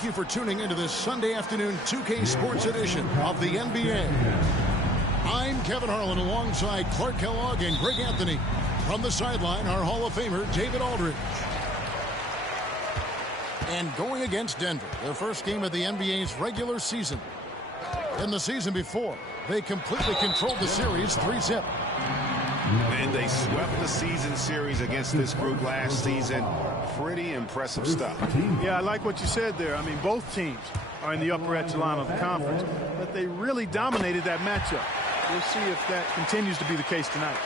Thank you for tuning into this Sunday afternoon 2K Sports edition of the NBA. I'm Kevin Harlan alongside Clark Kellogg and Greg Anthony. From the sideline, our Hall of Famer, David Aldridge. And going against Denver, their first game of the NBA's regular season. In the season before, they completely controlled the series 3-0. And they swept the season series against this group last season. Pretty impressive stuff. Yeah, I like what you said there. I mean, both teams are in the upper echelon of the conference, but they really dominated that matchup. We'll see if that continues to be the case tonight.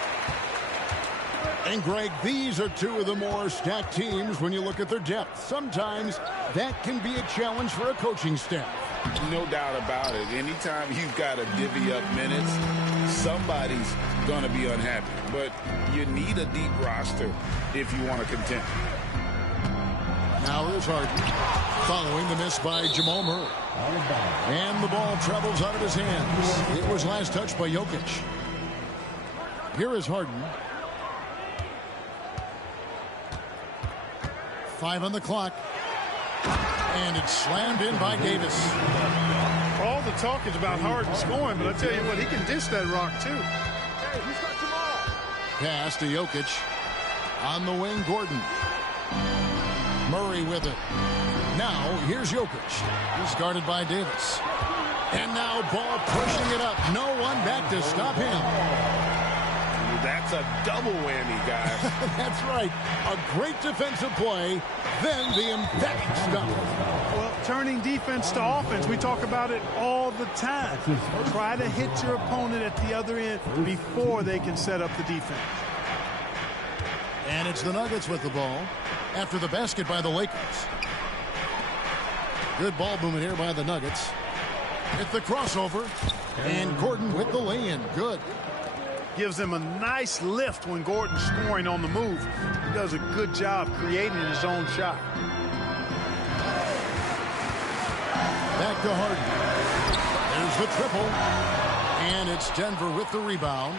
And, Greg, these are two of the more stacked teams when you look at their depth. Sometimes that can be a challenge for a coaching staff. No doubt about it. Anytime you've got to divvy up minutes, somebody's going to be unhappy. But you need a deep roster if you want to contend. Now here's Harden, following the miss by Jamal Murray. And the ball travels out of his hands. It was last touched by Jokic. Here is Harden. 5 on the clock. And it's slammed in by Davis. All the talk is about Harden scoring, but I tell you what, he can dish that rock too. Pass to Jokic. On the wing, Gordon. Murray with it. Now, here's Jokic. He's guarded by Davis. And now ball pushing it up. No one back to stop him. That's a double whammy, guys. That's right. A great defensive play, then the emphatic stop. Well, turning defense to offense, we talk about it all the time. Try to hit your opponent at the other end before they can set up the defense. And it's the Nuggets with the ball after the basket by the Lakers. Good ball movement here by the Nuggets. It's the crossover. And Gordon with the lay-in. Good. Gives him a nice lift when Gordon's scoring on the move. He does a good job creating his own shot. Back to Harden. There's the triple. And it's Denver with the rebound.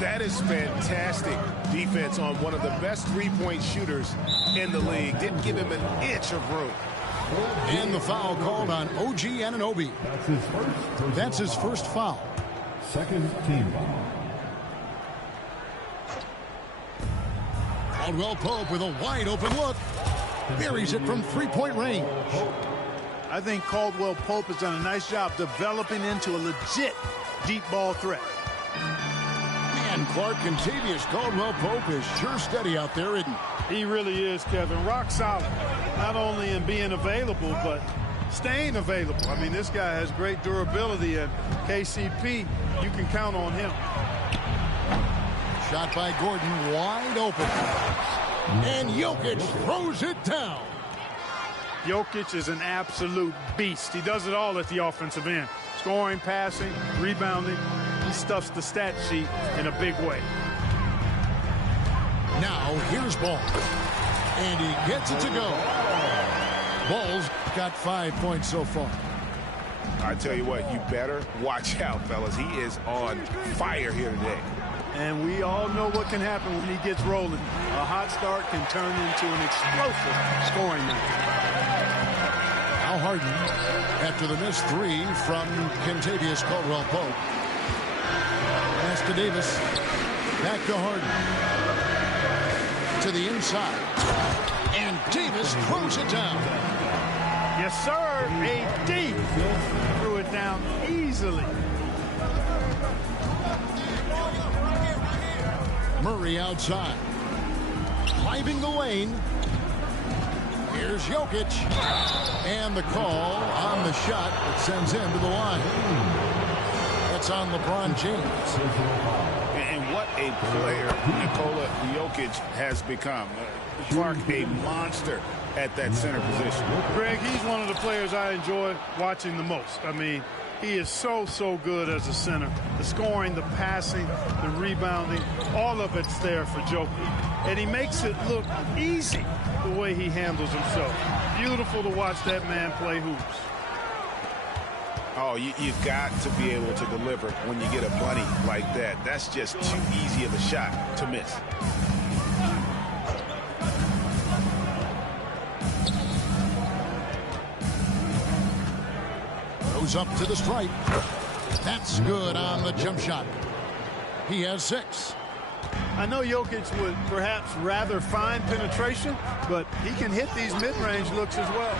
That is fantastic defense on one of the best three-point shooters in the league. Didn't give him an inch of room. And the foul called on OG Anunoby. That's his first foul. Second team foul. Caldwell Pope with a wide open look. Buries it from three-point range. I think Caldwell Pope has done a nice job developing into a legit deep ball threat. And Clark, Kentavious Caldwell-Pope is sure steady out there, isn't he? He really is, Kevin. Rock solid. Not only in being available, but staying available. I mean, this guy has great durability, and KCP, you can count on him. Shot by Gordon, wide open. And Jokic throws it down. Jokic is an absolute beast. He does it all at the offensive end. Scoring, passing, rebounding. He stuffs the stat sheet in a big way. Now, here's Ball. And he gets it to go. Ball's got 5 points so far. I tell you what, you better watch out, fellas. He is on fire here today. And we all know what can happen when he gets rolling. A hot start can turn into an explosive scoring night. Now Harden, after the missed three from Kentavious Caldwell-Pope. Pass to Davis. Back to Harden. To the inside. And Davis throws it down. Yes, sir. AD threw it down easily. Murray outside. Climbing the lane. Here's Jokic. And the call on the shot that sends him to the line. That's on LeBron James. And what a player Nikola Jokic has become. Clark, a monster at that center position. Greg, he's one of the players I enjoy watching the most. I mean, he is so good as a center. The scoring, the passing, the rebounding, all of it's there for Joker. And he makes it look easy the way he handles himself. Beautiful to watch that man play hoops. Oh, you've got to be able to deliver when you get a bunny like that. That's just too easy of a shot to miss. Goes up to the stripe. That's good on the jump shot. He has 6. I know Jokic would perhaps rather find penetration, but he can hit these mid-range looks as well.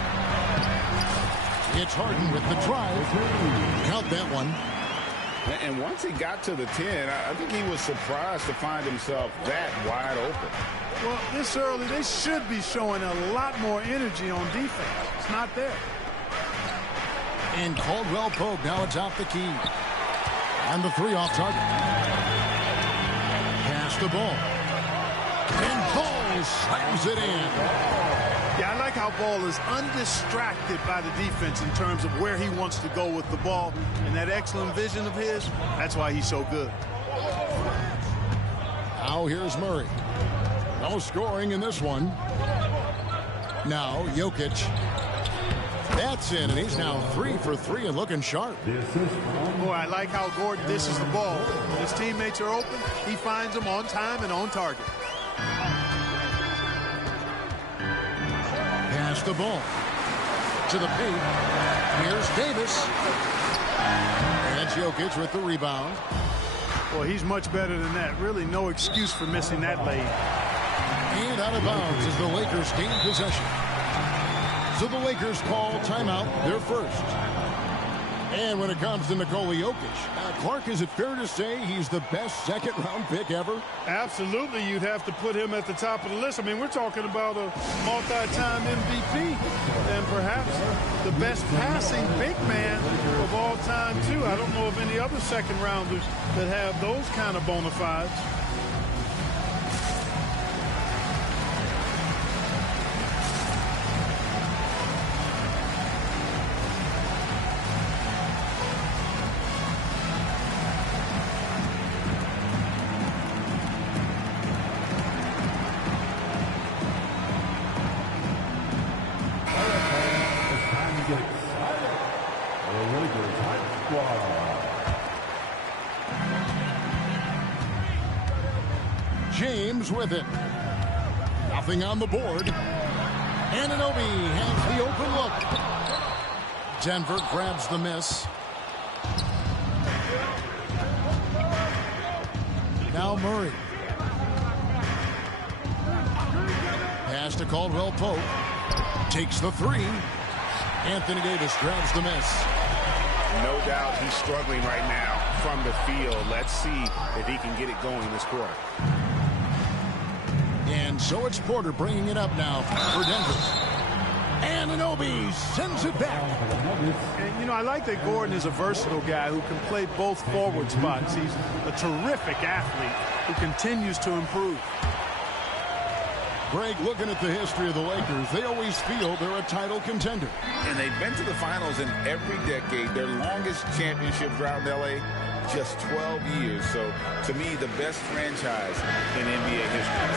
It's Harden with the drive. Count that one. And once he got to the 10, I think he was surprised to find himself that wide open. Well, this early, they should be showing a lot more energy on defense. It's not there. And Caldwell Pope, now it's off the key. And the 3 off target. Pass the ball. And Paul slams it in. Yeah, I like how Ball is undistracted by the defense in terms of where he wants to go with the ball. And that excellent vision of his, that's why he's so good. Now here's Murray. No scoring in this one. Now Jokic. That's in, and he's now 3 for 3 and looking sharp. Boy, I like how Gordon dishes the ball. When his teammates are open, he finds them on time and on target. Pass the ball to the paint. Here's Davis. That's Jokic with the rebound. Well, he's much better than that. Really no excuse for missing that lane. And out of bounds as the Lakers gain possession. So the Lakers call timeout, their first. And when it comes to Nikola Jokic, Clark, is it fair to say he's the best second-round pick ever? Absolutely, you'd have to put him at the top of the list. I mean, we're talking about a multi-time MVP and perhaps the best passing big man of all time, too. I don't know of any other second-rounders that have those kind of bona fides. James with it. Nothing on the board. Anunoby has the open look. Denver grabs the miss. Now Murray. Pass to Caldwell Pope. Takes the 3. Anthony Davis grabs the miss. No doubt he's struggling right now from the field. Let's see if he can get it going this quarter. And so it's Porter bringing it up now for Denver. Anunoby sends it back. And, you know, I like that Gordon is a versatile guy who can play both forward spots. He's a terrific athlete who continues to improve. Greg, looking at the history of the Lakers, they always feel they're a title contender. And they've been to the finals in every decade. Their longest championship drought in L.A., just 12 years. So, to me, the best franchise in NBA history.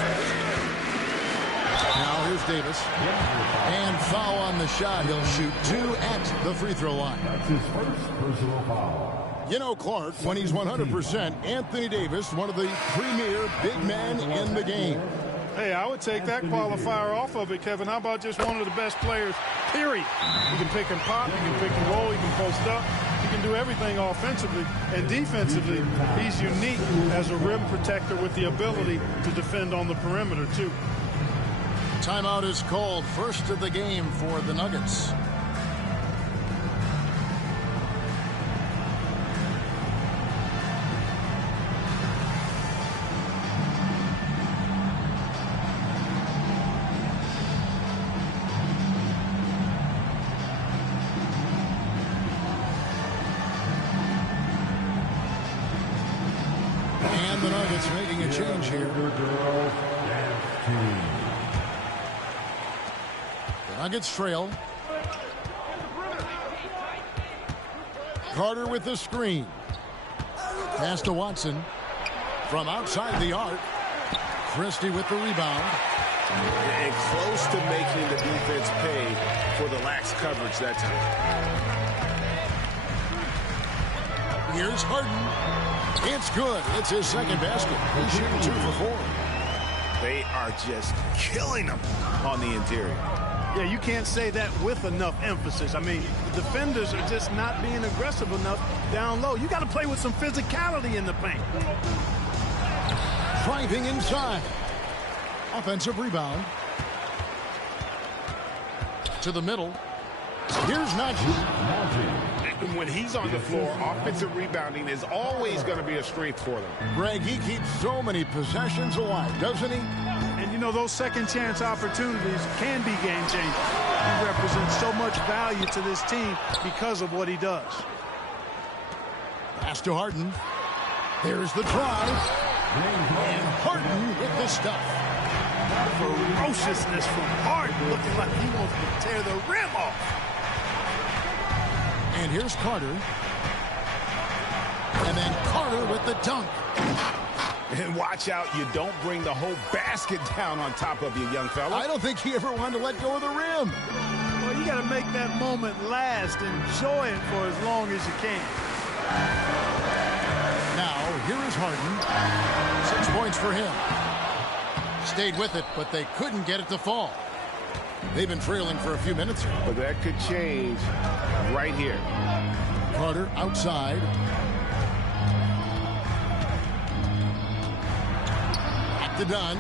Now here's Davis. And foul on the shot. He'll shoot 2 at the free throw line. That's his first personal foul. You know, Clark, when he's 100%, Anthony Davis, one of the premier big men in the game. Hey, I would take that qualifier off of it, Kevin. How about just one of the best players, period? You can pick and pop, you can pick and roll, you can post up. He can do everything offensively and defensively. He's unique as a rim protector with the ability to defend on the perimeter, too. Timeout is called. First of the game for the Nuggets. And the Nuggets making a change here. The Nuggets trail. Carter with the screen. Pass to Watson. From outside the arc. Christie with the rebound. And close to making the defense pay for the lax coverage that time. Here's Harden. It's good. It's his second basket. He's shooting 2 for 4. They are just killing them on the interior. Yeah, you can't say that with enough emphasis. I mean, the defenders are just not being aggressive enough down low. You got to play with some physicality in the paint. Driving inside. Offensive rebound. To the middle. Here's Najee. And when he's on the floor, offensive rebounding is always going to be a strength for them. Greg, he keeps so many possessions alive, doesn't he? And, you know, those second chance opportunities can be game changers. He represents so much value to this team because of what he does. Pass to Harden. There's the drive. And Harden with the stuff. Ferociousness from Harden, looking like he wants to tear the rim off. And here's Carter. And then Carter with the dunk. And watch out, you don't bring the whole basket down on top of you, young fella. I don't think he ever wanted to let go of the rim. Well, you got to make that moment last. Enjoy it for as long as you can. Now, here is Harden. 6 points for him. Stayed with it, but they couldn't get it to fall. They've been trailing for a few minutes here. But that could change right here. Carter outside. Back to Dunn.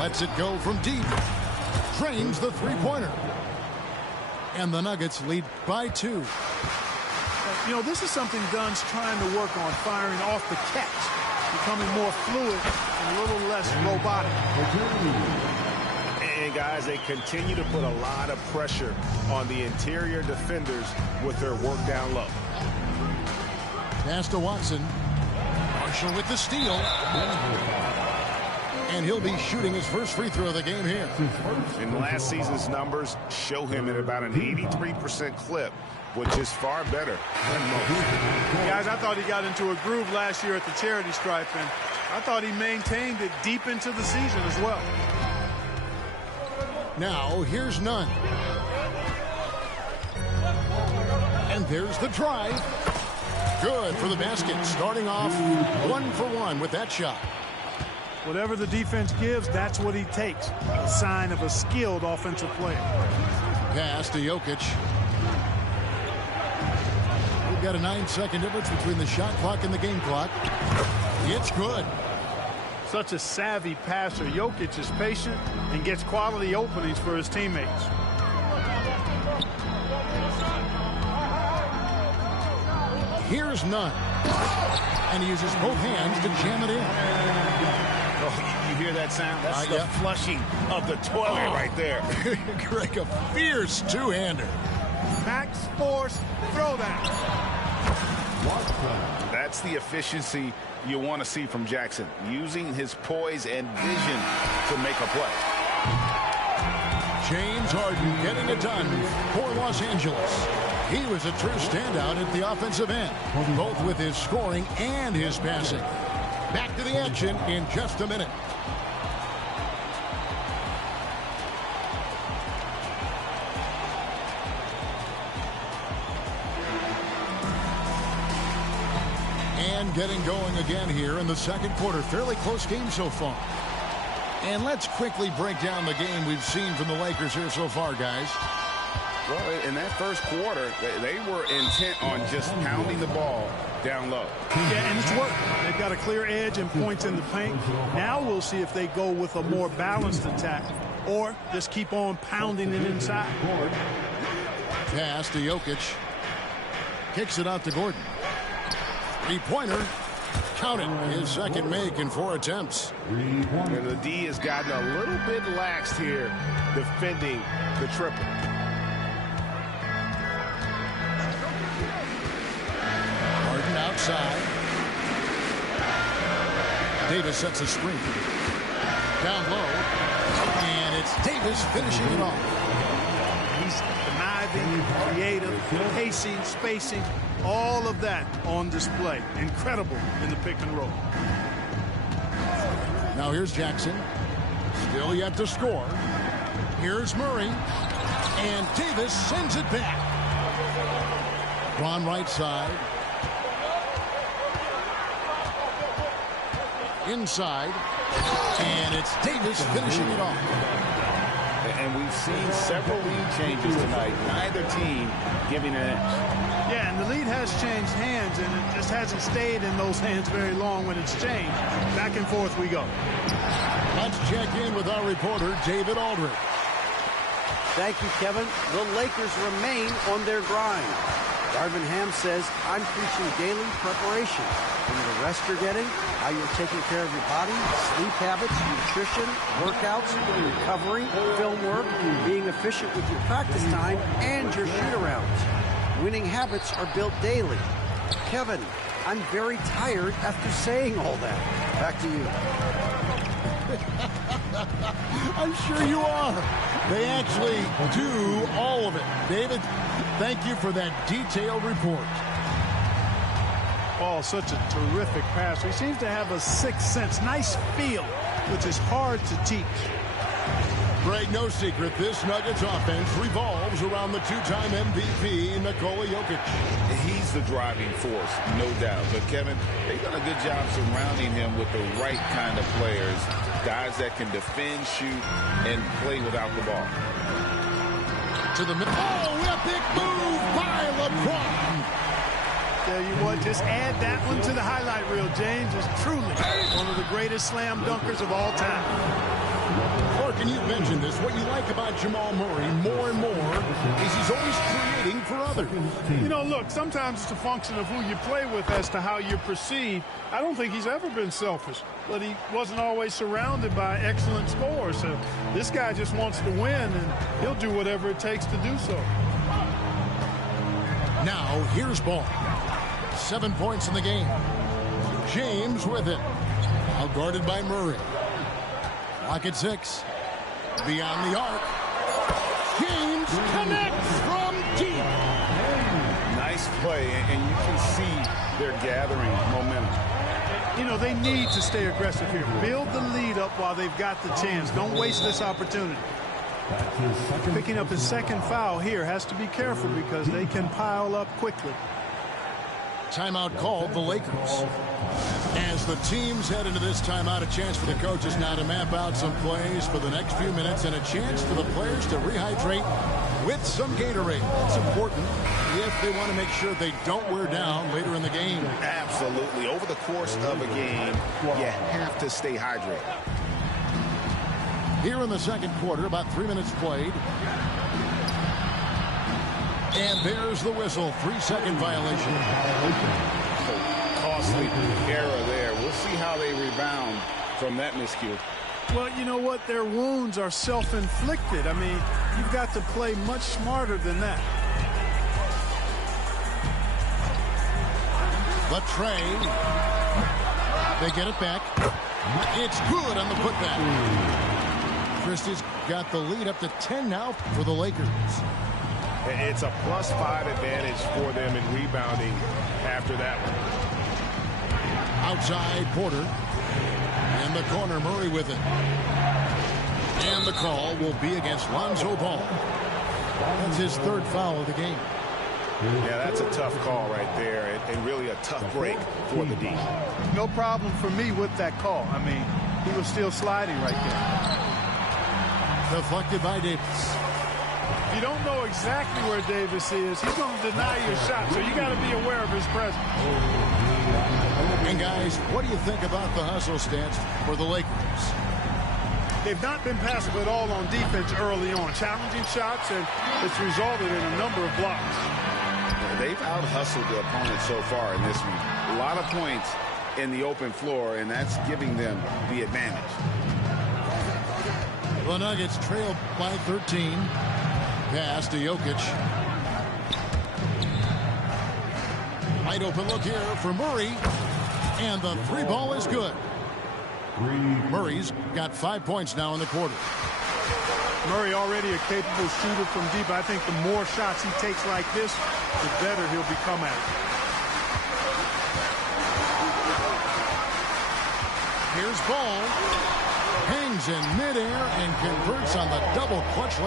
Lets it go from deep. Drains the three-pointer. And the Nuggets lead by 2. You know, this is something Dunn's trying to work on, firing off the catch, becoming more fluid and a little less robotic. And guys, they continue to put a lot of pressure on the interior defenders with their work down low. Pass to Watson. Marshall with the steal. And he'll be shooting his first free throw of the game here. And last season's numbers show him at about an 83% clip, which is far better than most. Guys, I thought he got into a groove last year at the charity stripe, and I thought he maintained it deep into the season as well. Now, here's Nunn. And there's the drive. Good for the basket. Starting off 1 for 1 with that shot. Whatever the defense gives, that's what he takes. A sign of a skilled offensive player. Pass to Jokic. We've got a 9-second difference between the shot clock and the game clock. It's good. Such a savvy passer. Jokic is patient and gets quality openings for his teammates. Here's Nunn. And he uses both hands to jam it in. Oh, you hear that sound? That's the flushing of the toilet right there. Greg, a fierce two-hander. Max Force throwdown. That's the efficiency you want to see from Jackson, using his poise and vision to make a play. James Harden getting it done for Los Angeles. He was a true standout at the offensive end, both with his scoring and his passing. Back to the action in just a minute. And getting going again here in the second quarter. Fairly close game so far. And let's quickly break down the game we've seen from the Lakers here so far, guys. Well, in that first quarter, they were intent on just pounding the ball down low. Yeah, and it's worked. They've got a clear edge and points in the paint. Now we'll see if they go with a more balanced attack or just keep on pounding it inside. Pass to Jokic. Kicks it out to Gordon. Three-pointer. Count it. His second make in 4 attempts. And the D has gotten a little bit laxed here defending the triple. Harden outside. Davis sets a screen. Down low. And it's Davis finishing it off. He's conniving, creative, pacing, spacing, all of that on display. Incredible in the pick and roll. Now here's Jackson. Still yet to score. Here's Murray. And Davis sends it back. Ron right side. Inside. And it's Davis finishing it off. And we've seen several lead changes tonight. Neither team giving an inch. Yeah, and the lead has changed hands, and it just hasn't stayed in those hands very long when it's changed. Back and forth we go. Let's check in with our reporter, David Aldridge. Thank you, Kevin. The Lakers remain on their grind. Darvin Ham says, I'm preaching daily preparation. From the rest you're getting, how you're taking care of your body, sleep habits, nutrition, workouts, recovery, film work, being efficient with your practice time, and your shoot-arounds. Winning habits are built daily. Kevin, I'm very tired after saying all that. Back to you. I'm sure you are. They actually do all of it. David, thank you for that detailed report. Oh, such a terrific passer. He seems to have a sixth sense, nice feel, which is hard to teach. Greg, no secret, this Nuggets offense revolves around the two-time MVP, Nikola Jokic. He's the driving force, no doubt. But, Kevin, they've done a good job surrounding him with the right kind of players, guys that can defend, shoot, and play without the ball. To the middle. Oh, epic move by LeBron. Tell you what, just add that one to the highlight reel, James. Is truly one of the greatest slam dunkers of all time. Clark, and you mentioned this, what you like about Jamal Murray more and more is he's always creating for others. You know, look, sometimes it's a function of who you play with as to how you're perceived. I don't think he's ever been selfish, but he wasn't always surrounded by excellent scores. So this guy just wants to win, and he'll do whatever it takes to do so. Now, here's ball. 7 points in the game. James with it. Now guarded by Murray. Clock at 6. Beyond the arc. James connects from deep. Nice play, and you can see they're gathering momentum. You know, they need to stay aggressive here. Build the lead up while they've got the chance. Don't waste this opportunity. Picking up his second foul here, has to be careful because they can pile up quickly. Timeout called the Lakers. As the teams head into this timeout, a chance for the coaches now to map out some plays for the next few minutes and a chance for the players to rehydrate with some Gatorade. It's important if they want to make sure they don't wear down later in the game. Absolutely. Over the course of a game, you have to stay hydrated. Here in the second quarter, about 3 minutes played. And there's the whistle. 3-second violation. Costly error there. We'll see how they rebound from that miscue. Well, you know what? Their wounds are self-inflicted. I mean, you've got to play much smarter than that. The tray. They get it back. It's good on the putback. Christie's got the lead up to 10 now for the Lakers. It's a +5 advantage for them in rebounding after that one. Outside Porter. In the corner, Murray with it. And the call will be against Lonzo Ball. That's his third foul of the game. Yeah, that's a tough call right there, and really a tough break for the D. No problem for me with that call. I mean, he was still sliding right there. Deflected by Davis. If you don't know exactly where Davis is, he's going to deny your shot, so you got to be aware of his presence. And guys, what do you think about the hustle stance for the Lakers? They've not been passive at all on defense early on. Challenging shots, and it's resulted in a number of blocks. They've out-hustled the opponent so far in this one. A lot of points in the open floor, and that's giving them the advantage. The Nuggets trail by 13. Pass to Jokic. Wide open look here for Murray. And the three ball is good. Murray's got 5 points now in the quarter. Murray already a capable shooter from deep. I think the more shots he takes like this, the better he'll become at it. Here's Ball. Hangs in midair and converts on the double clutch layup.